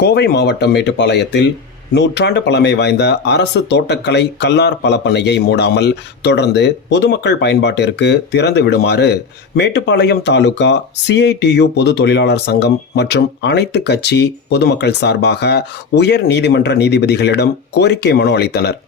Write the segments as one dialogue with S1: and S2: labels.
S1: கோவை மாவட்டம் மேட்டுப்பாளையத்தில் நூற்றாண்டு பழமை வாய்ந்த அரசு தோட்டக்கலை கல்லார் பலப்பண்ணையை மூடாமல் தொடர்ந்து பொதுமக்கள் பயன்பாட்டிற்கு திறந்து விடுமாறு மேட்டுப்பாளையம் தாலுகா சிஐடியு பொது தொழிலாளர் சங்கம் மற்றும் அனைத்து கட்சி பொதுமக்கள் சார்பாக உயர் நீதிமன்ற நீதிபதிகளிடம் கோரிக்கை மனு அளித்தனர்.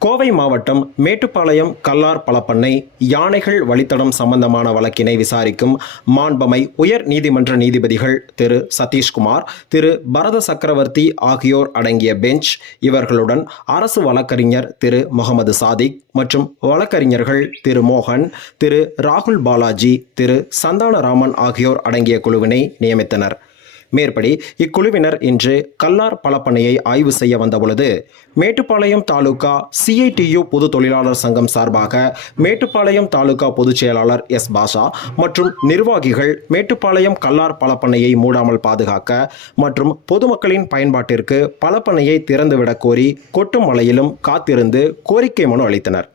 S1: கோவை மாவட்டம் மேட்டுப்பாளையம் கல்லார் பலப்பண்ணை யானைகள் வழித்தடம் சம்பந்தமான வழக்கினை விசாரிக்கும் மாண்பமை உயர் நீதிமன்ற நீதிபதிகள் திரு சதீஷ்குமார் திரு பரத சக்கரவர்த்தி ஆகியோர் அடங்கிய பெஞ்ச் இவர்களுடன் அரசு வழக்கறிஞர் திரு முகமது சாதிக் மற்றும் வழக்கறிஞர்கள் திரு மோகன் திரு ராகுல் பாலாஜி திரு சந்தானராமன் ஆகியோர் அடங்கிய குழுவினை நியமித்தனர். மேற்படி இக்குழுவினர் இன்று கல்லார் பலப்பண்ணையை ஆய்வு செய்ய வந்தபொழுது மேட்டுப்பாளையம் தாலுகா சிஐடியு பொது தொழிலாளர் சங்கம் சார்பாக மேட்டுப்பாளையம் தாலுகா பொதுச் செயலாளர் எஸ் பாஷா மற்றும் நிர்வாகிகள் மேட்டுப்பாளையம் கல்லார் பலப்பண்ணையை மூடாமல் பாதுகாக்க மற்றும் பொதுமக்களின் பயன்பாட்டிற்கு பலப்பண்ணையை திறந்துவிடக் கோரி கொட்டும் மலையிலும் காத்திருந்து கோரிக்கை மனு அளித்தனர்.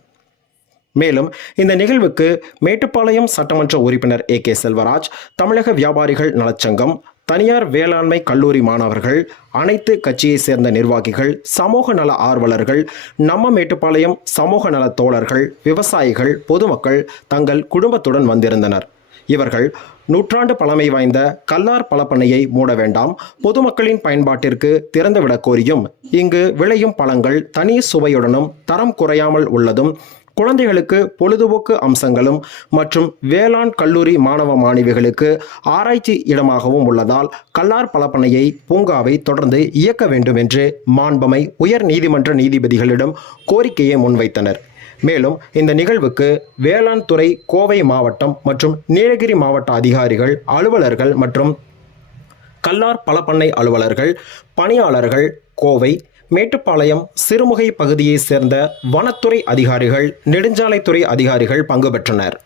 S1: மேலும் இந்த நிகழ்வுக்கு மேட்டுப்பாளையம் சட்டமன்ற உறுப்பினர் ஏ கே செல்வராஜ் தமிழக வியாபாரிகள் நலச்சங்கம் தனியார் வேளாண்மை கல்லூரி மாணவர்கள் அனைத்து கட்சியைச் சேர்ந்த நிர்வாகிகள் சமூக நல ஆர்வலர்கள் நம்ம மேட்டுப்பாளையம் சமூக நல தோழர்கள் விவசாயிகள் பொதுமக்கள் தங்கள் குடும்பத்துடன் வந்திருந்தனர். இவர்கள் நூற்றாண்டு பழமை வாய்ந்த கல்லார் பலப்பண்ணையை மூட வேண்டாம் பொதுமக்களின் பயன்பாட்டிற்கு திறந்துவிடக் கோரியும் இங்கு விளையும் பழங்கள் தனி சுவையுடனும் தரம் குறையாமல் உள்ளதும் குழந்தைகளுக்கு பொழுதுபோக்கு அம்சங்களும் மற்றும் வேளாண் கல்லூரி மாணவ மாணவிகளுக்கு ஆராய்ச்சி இடமாகவும் உள்ளதால் கல்லார் பலப்பனையை பூங்காவை தொடர்ந்து இயக்க வேண்டும் என்று மாண்பமை உயர் நீதிமன்ற நீதிபதிகளிடம் கோரிக்கையை முன்வைத்தனர். மேலும் இந்த நிகழ்வுக்கு வேளாண் துறை கோவை மாவட்டம் மற்றும் நீலகிரி மாவட்ட அதிகாரிகள் அலுவலர்கள் மற்றும் கல்லார் பலப்பண்ணை அலுவலர்கள் பணியாளர்கள் கோவை மேட்டுப்பாளையம் சிறுமுகை பகுதியைச் சேர்ந்த வனத்துறை அதிகாரிகள் நெடுஞ்சாலைத்துறை அதிகாரிகள் பங்கு பெற்றனர்.